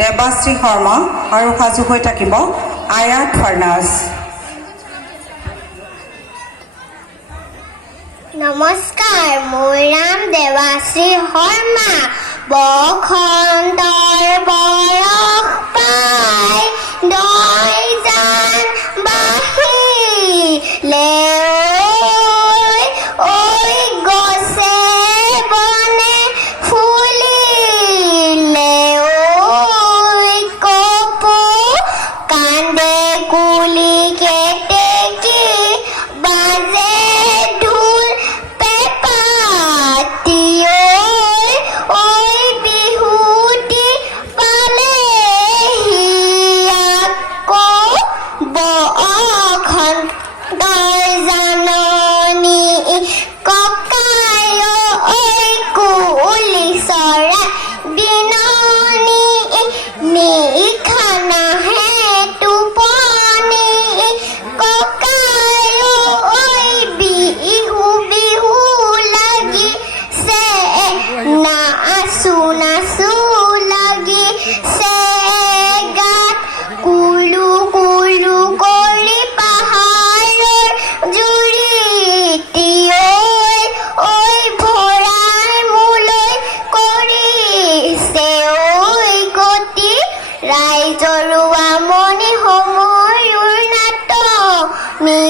দেৱাশ্ৰী শৰ্মা আৰু সাজু হৈ থাকিব আয়াত ফাৰ্নাছ। নমস্কাৰ, মোৰ নাম দেৱাশ্ৰী শৰ্মা। বসন্তৰ বৰষ পাই দৈ জান বাহিলে ঐ গছে বনে ফুলিলে ঐ কপৌ কান্দে কুলি কেতেকী বাজে ঢোল পেঁপাতি ঐ বিহুতি পালেহি আকৌ বসন্তৰ জাননী ককাই ঐ কুলি চৰাই বিননি নিশা নাহে টোপনি ককাই ঐ বিহু বিহু লাগিছে নাচো নাচো লাগিছে গাত কুলু কুলু কৰি পাহাৰৰ জুৰিতি ঐ ভৰাই মোলৈ কৰিছে গতি ৰাইজৰ আমনি সময়ৰ নাটনি